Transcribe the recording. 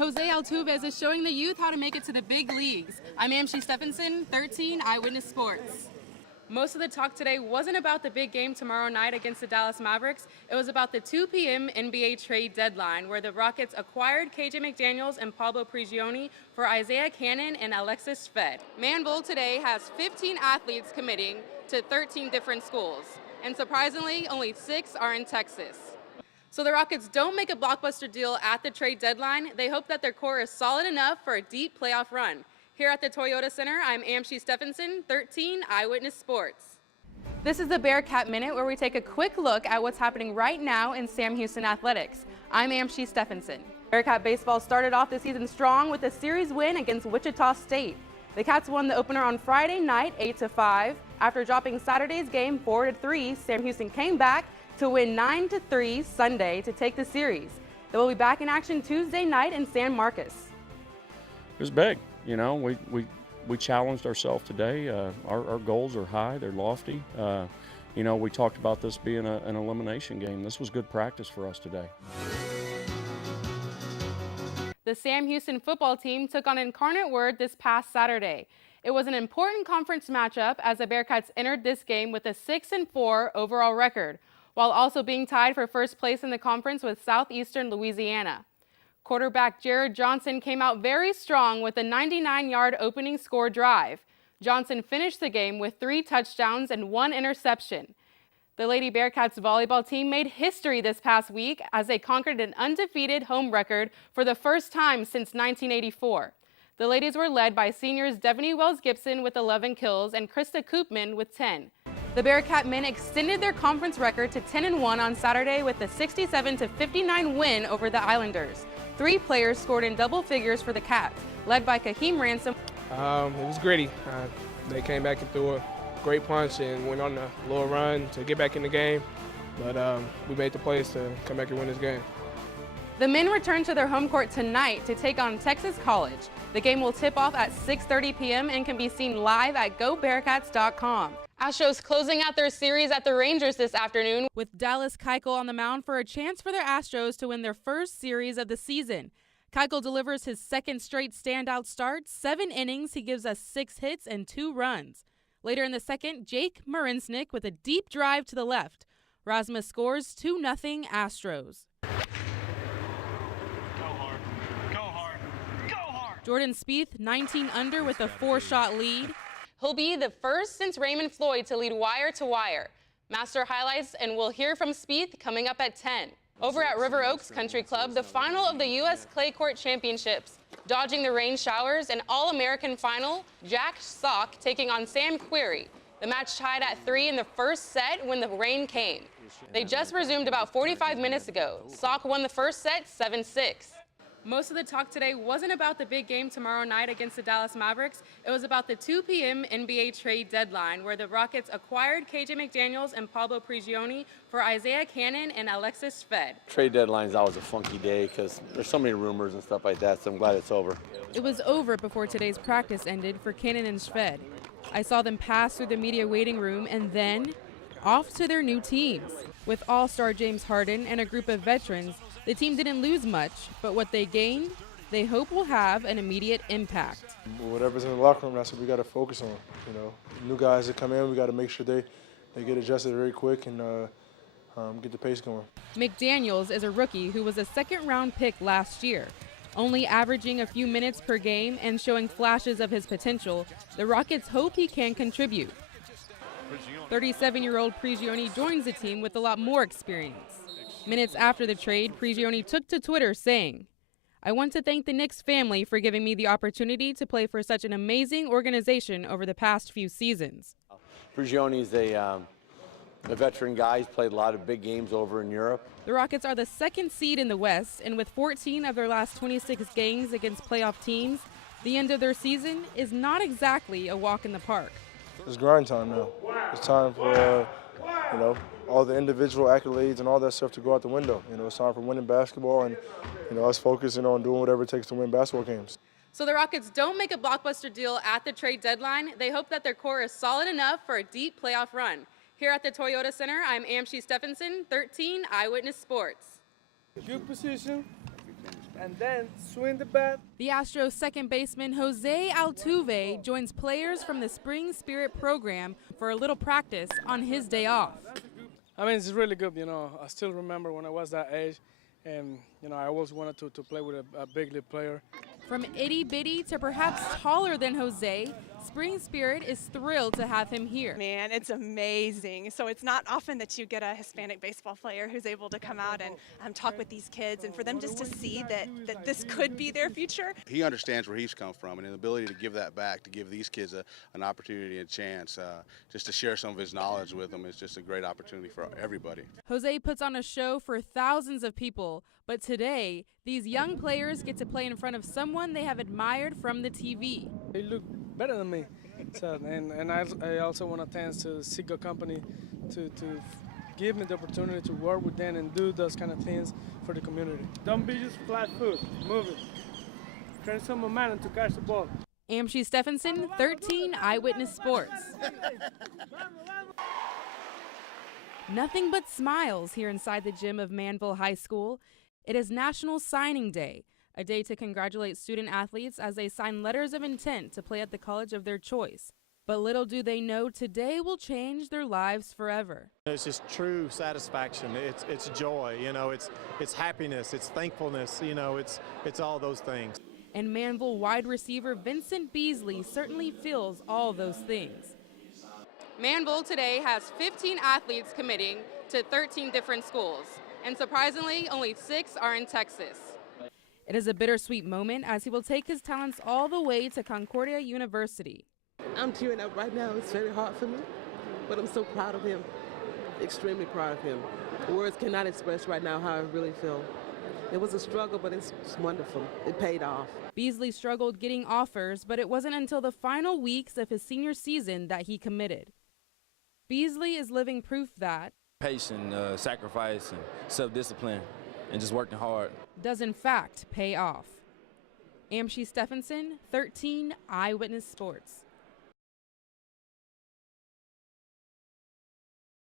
Jose Altuve is showing the youth how to make it to the big leagues. I'm Amshi Stephenson, 13 Eyewitness Sports. Most of the talk today wasn't about the big game tomorrow night against the Dallas Mavericks. It was about the 2 p.m. NBA trade deadline, where the Rockets acquired KJ McDaniels and Pablo Prigioni for Isaiah Cannon and Alexis Shved. Manville today has 15 athletes committing to 13 different schools, and surprisingly, only 6 are in Texas. So the Rockets don't make a blockbuster deal at the trade deadline. They hope that their core is solid enough for a deep playoff run. Here at the Toyota Center, I'm Amshi Stephenson, 13 Eyewitness Sports. This is the Bearcat Minute, where we take a quick look at what's happening right now in Sam Houston athletics. I'm Amshi Stephenson. Bearcat baseball started off the season strong with a series win against Wichita State. The Cats won the opener on Friday night 8-5. After dropping Saturday's game 4-3, Sam Houston came back to win 9-3 Sunday to take the series. They will be back in action Tuesday night in San Marcos. It was big. You know, we challenged ourselves today. Our goals are high, they're lofty. You know, we talked about this being an elimination game. This was good practice for us today. The Sam Houston football team took on Incarnate Word this past Saturday. It was an important conference matchup as the Bearcats entered this game with a 6-4 overall record, while also being tied for first place in the conference with Southeastern Louisiana. Quarterback Jared Johnson came out very strong with a 99-yard opening score drive. Johnson finished the game with 3 touchdowns and 1 interception. The Lady Bearcats volleyball team made history this past week as they conquered an undefeated home record for the first time since 1984. The ladies were led by seniors Devaney Wells-Gibson with 11 kills and Krista Koopman with 10. The Bearcat men extended their conference record to 10-1 on Saturday with a 67-59 win over the Islanders. 3 players scored in double figures for the Cats, led by Kaheem Ransom. It was gritty. They came back and threw a great punch and went on a little run to get back in the game. But we made the plays to come back and win this game. The men return to their home court tonight to take on Texas College. The game will tip off at 6:30 p.m. and can be seen live at GoBearcats.com. Astros closing out their series at the Rangers this afternoon, with Dallas Keuchel on the mound for a chance for their Astros to win their first series of the season. Keuchel delivers his second straight standout start. 7 innings, he gives us 6 hits and 2 runs. Later in the second, Jake Marinsnick with a deep drive to the left. Rasmus scores 2-0 Astros. Jordan Spieth, 19 under with a 4-shot lead. He'll be the first since Raymond Floyd to lead wire to wire. Master highlights, and we'll hear from Spieth coming up at 10. Over at River Oaks Country Club, the final of the U.S. Clay Court Championships. Dodging the rain showers, an All-American final, Jack Sock taking on Sam Querrey. The match tied at 3 in the first set when the rain came. They just resumed about 45 minutes ago. Sock won the first set 7-6. Most of the talk today wasn't about the big game tomorrow night against the Dallas Mavericks. It was about the 2 p.m. NBA trade deadline, where the Rockets acquired KJ McDaniels and Pablo Prigioni for Isaiah Cannon and Alexis Shved. Trade deadline is always a funky day because there's so many rumors and stuff like that, so I'm glad it's over. It was over before today's practice ended for Cannon and Shved. I saw them pass through the media waiting room and then off to their new teams. With all-star James Harden and a group of veterans, the team didn't lose much, but what they gained, they hope will have an immediate impact. Whatever's in the locker room, that's what we got to focus on. You know, new guys that come in, we got to make sure they get adjusted very quick and get the pace going. McDaniels is a rookie who was a second-round pick last year. Only averaging a few minutes per game and showing flashes of his potential, the Rockets hope he can contribute. 37-year-old Prigioni joins the team with a lot more experience. Minutes after the trade, Prigioni took to Twitter saying, "I want to thank the Knicks family for giving me the opportunity to play for such an amazing organization over the past few seasons." Prigioni's a veteran guy. He's played a lot of big games over in Europe. The Rockets are the 2nd seed in the West, and with 14 of their last 26 games against playoff teams, the end of their season is not exactly a walk in the park. It's grind time now. It's time for, all the individual accolades and all that stuff to go out the window. It's time for winning basketball and, us focusing on doing whatever it takes to win basketball games. So the Rockets don't make a blockbuster deal at the trade deadline. They hope that their core is solid enough for a deep playoff run. Here at the Toyota Center, I'm Amshi Stephenson, 13 Eyewitness Sports. Good position. and then swing the bat. The Astros' second baseman Jose Altuve joins players from the Spring Spirit program for a little practice on his day off. I mean, it's really good, you know. I still remember when I was that age, and, you know, I always wanted to play with a big league player. From itty-bitty to perhaps taller than Jose, Spring Spirit is thrilled to have him here. Man, it's amazing. So it's not often that you get a Hispanic baseball player who's able to come out and talk with these kids, and for them just to see that this could be their future. He understands where he's come from, and the ability to give that back, to give these kids an opportunity and a chance, just to share some of his knowledge with them is just a great opportunity for everybody. Jose puts on a show for thousands of people, but today, these young players get to play in front of someone they have admired from the TV. He looked better than me. So, and I also want to thank the Seagull Company to give me the opportunity to work with them and do those kind of things for the community. Don't be just flat foot, move it. Turn some momentum to catch the ball. Amshi Stephenson, 13 Eyewitness Sports. Nothing but smiles here inside the gym of Manville High School. It is National Signing Day, a day to congratulate student athletes as they sign letters of intent to play at the college of their choice. But little do they know, today will change their lives forever. It's just true satisfaction. It's joy, you know, it's happiness, it's thankfulness, you know, it's all those things. And Manville wide receiver Vincent Beasley certainly feels all those things. Manville today has 15 athletes committing to 13 different schools. And surprisingly, only 6 are in Texas. It is a bittersweet moment as he will take his talents all the way to Concordia University. I'm tearing up right now. It's very hard for me, but I'm so proud of him, extremely proud of him. Words cannot express right now how I really feel. It was a struggle, but it's wonderful. It paid off. Beasley struggled getting offers, but it wasn't until the final weeks of his senior season that he committed. Beasley is living proof that patience, sacrifice, and self-discipline, and just working hard does in fact pay off. Amshi Stephenson, 13 Eyewitness Sports.